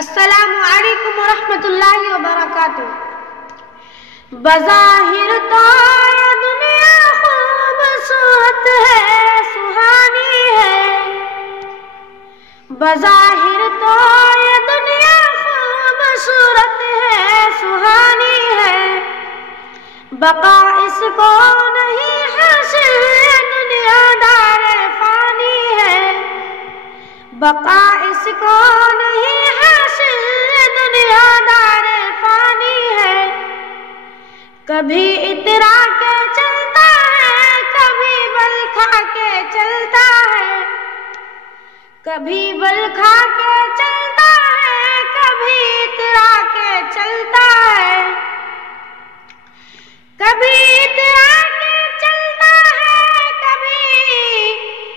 السلام علیکم ورحمۃ اللہ وبرکاتہ۔ بظاہر تو یہ دنیا خوبصورت ہے، سہانی ہے۔ بظاہر تو یہ دنیا خوبصورت ہے، سہانی ہے۔ بقا اس کو نہیں حاصل، یہ دنیا دار فانی ہے۔ بقا اس کو نہیں حاصل، یہ دنیا دار فانی ہے۔ کبھی اترا کے چلتا ہے، کبھی بل کھا کے چلتا ہے۔ کبھی بل کھا کے چلتا ہے، کبھی اترا کے چلتا ہے۔ کبھی اترا کے چلتا ہے، کبھی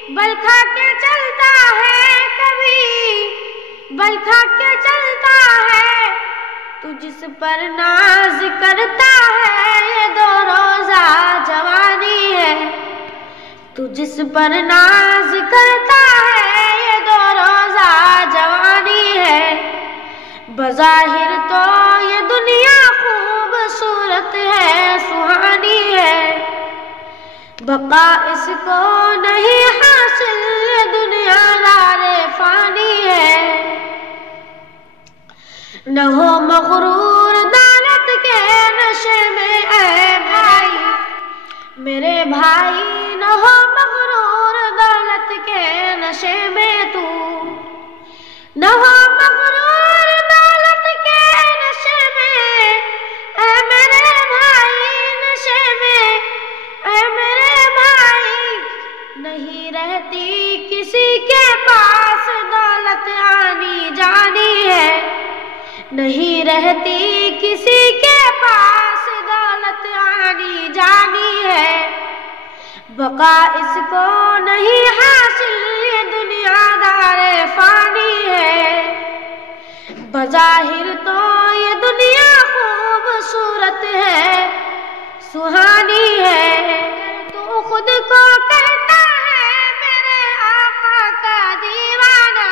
بل کھا کے چلتا ہے، کبھی بل کھا کے چلتا ہے۔ تو جس پر ناز کرتا ہے، یہ دو روزہ جوانی ہے۔ تو جس پر ناز کرتا ہے، یہ دو روزہ جوانی ہے۔ بظاہر تو یہ دنیا خوبصورت ہے، سہانی ہے۔ بقا اس کو نہیں حاصل، یہ دنیا دار فانی ہے۔ نہ ہو مغرور دولت کے نشے میں اے بھائی، میرے بھائی، نہ ہو مغرور دولت کے نشے میں تو۔ نہ ہو مغرور دولت کے نشے میں اے میرے بھائی، نشے میں اے میرے بھائی۔ نہیں رہتی کسی کے پاس دولت، آنی جانی ہے۔ نہیں رہتی کسی کے پاس دولت، آنی جانی ہے۔ بقا اس کو نہیں حاصل، یہ دنیا دار فانی ہے۔ بظاہر تو یہ دنیا خوبصورت ہے، سہانی ہے۔ تو خود کو کہتا ہے میرے آقا کا دیوانہ،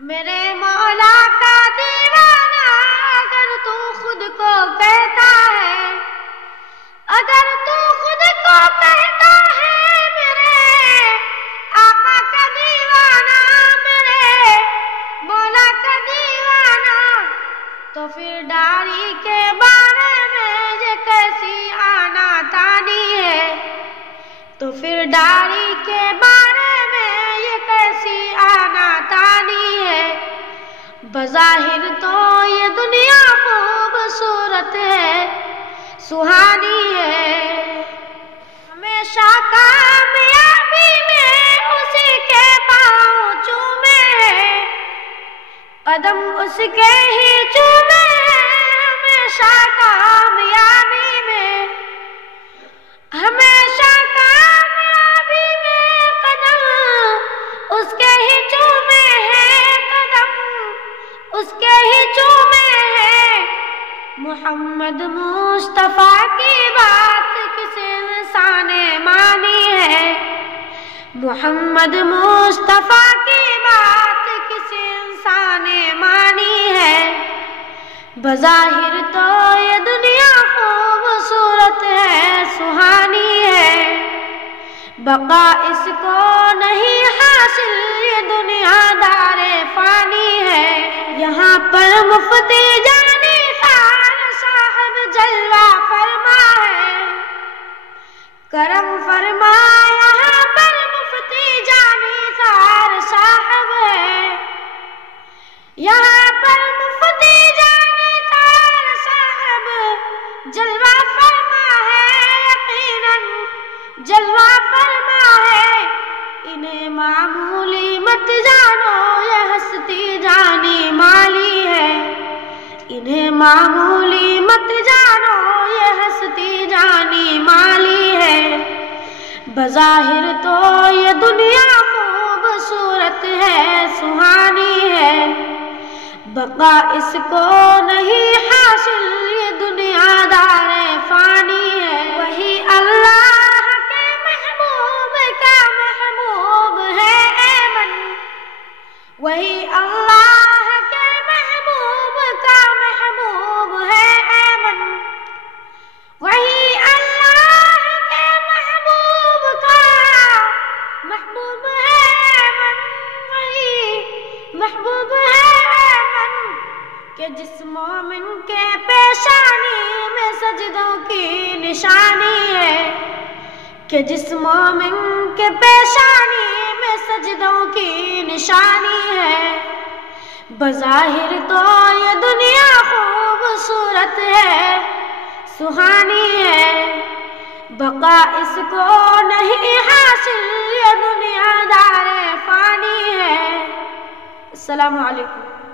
میرے مولا کا دیوانہ۔ اگر تو خود کو کہتا ہے، اگر تو خود کو کہتا ہے میرے آقا کا دیوانہ، میرے مولا کا دیوانہ، تو پھر داڑھی کے بارے میں یہ کیسی آنا تانی ہے۔ تو پھر داڑھی کے بارے میں یہ کیسی آنا تانی ہے۔ بظاہر تو یہ دنیا خوبصورت ہے، سہانی ہے۔ ہمیشہ کامیابی میں اسی کے پاؤں چومے ہیں، قدم اس کے ہی چومے ہیں۔ ہمیشہ کامیابی میں، ہمیشہ کامیابی میں قدم اس کے ہی چومے ہیں، قدم اس کے ہی چومے ہیں۔ محمد مصطفیٰ کی بات کس انسان نے مانی ہے؟ محمد مصطفیٰ کی بات کس انسان نے مانی ہے؟ بظاہر تو یہ دنیا خوبصورت ہے، سہانی ہے۔ بقا اس کو نہیں حاصل، یہ دنیا دار فانی ہے۔ یہاں پر مفتی جانی خان صاحب جلوہ فرما ہے، کرم فرما۔ یہاں پر مفتی جانی خان صاحب ہے، یہاں پر مفتی جانی خان صاحب جلوہ فرما ہے، یقیناً جلوہ فرما ہے۔ انہیں معمولی مت جانو، یہ ہستی جانی مالی ہے۔ انہیں معمولی مت جانو، یہ ہستی جانی مالی ہے۔ بظاہر تو یہ دنیا خوبصورت ہے، سہانی ہے۔ بقا اس کو نہیں حاصل، یہ دنیا دار فانی ہے۔ وہی اللہ کے محبوب کا محبوب ہے ایمن، وہی اللہ جس مومن کے پیشانی میں سجدوں کی نشانی ہے، کہ جس مومن کے پیشانی میں سجدوں کی نشانی ہے، بظاہر تو یہ دنیا خوبصورت ہے، سہانی ہے، بقا اس کو نہیں حاصل، یہ دنیا دار فانی ہے۔ السلام علیکم۔